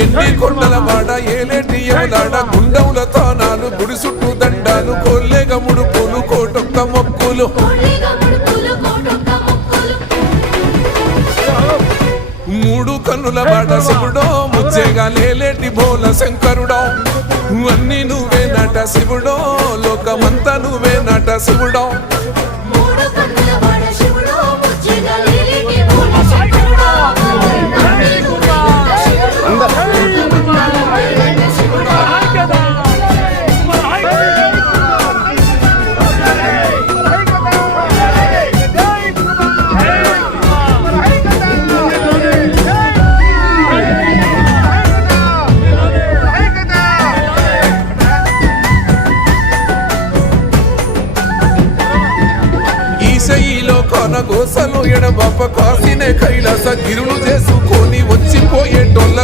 ఎన్ని కొండల వాడ ఏలేటి ఎవలాడ గుండముల తానాలు గుడి చుట్టూ దండాలు కోల్లేగ ముడుపులు కోటొక్క మొక్కులు మూడు కన్నుల వాడ శివుడో ముచ్చేగా లేలేటి బోల శంకరుడో అన్ని నువ్వే నట శివుడో లోకమంతా నువ్వే నట శివుడో ఈశయిలో కొనగోసలు ఎడబాప కాసినే కైలాస గిరులు చేసుకొని వచ్చిపోయేటోళ్ళ